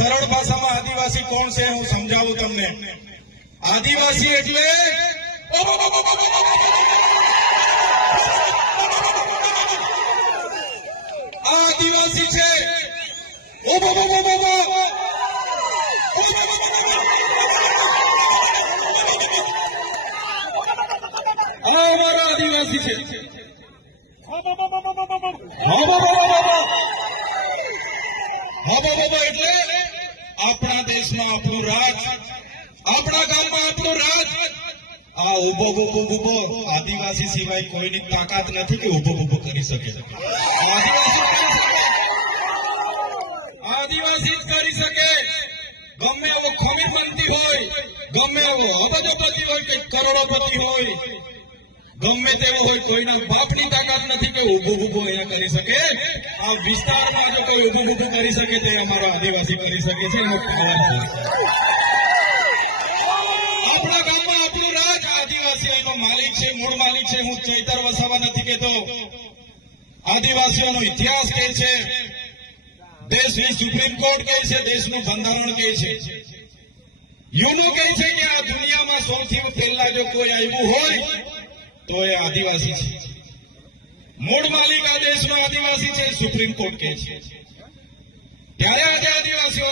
સરળ ભાષામાં આદિવાસી કોણ છે હું સમજાવું તમને. આદિવાસી એટલે આદિવાસી છે અમારા આદિવાસી છે. એટલે આપણા દેશમાં આપણું રાજ, આપણા ગામમાં આપણું રાજ. આ ઉભો આદિવાસી સિવાય કોઈની તાકાત નથી કે ઉભો કરી શકે. આદિવાસી જ કરી શકે. ગમે એવો ખમીરમંતી હોય, ગમે એવો અબજોપતિ હોય કે કરોડોપતિ હોય, ગમે તેવો હોય, કોઈના બાપની તાકાત નથી કે ઉભું અહીંયા કરી શકે. આ વિસ્તારમાં જો કોઈ ઉભું કરી શકે તે અમારો આદિવાસી કરી શકે છે. આપણા ગામમાં આપણું રાજ, આદિવાસી એનો માલિક છે, મૂળ માલિક છે. હું ચૈતર વસાવા નથી કહેતો. આદિવાસીઓનો ઇતિહાસ કહે છે, દેશની સુપ્રીમ કોર્ટ કહે છે, દેશનું બંધારણ કહે છે, યુનો કહે છે કે આ દુનિયામાં સૌથી પહેલા જો કોઈ આવ્યું હોય તો એ આદિવાસી છે. મૂળ માલિક આ દેશનો આદિવાસી છે, સુપ્રીમ કોર્ટ કહે છે. ત્યારે આજે આદિવાસીઓ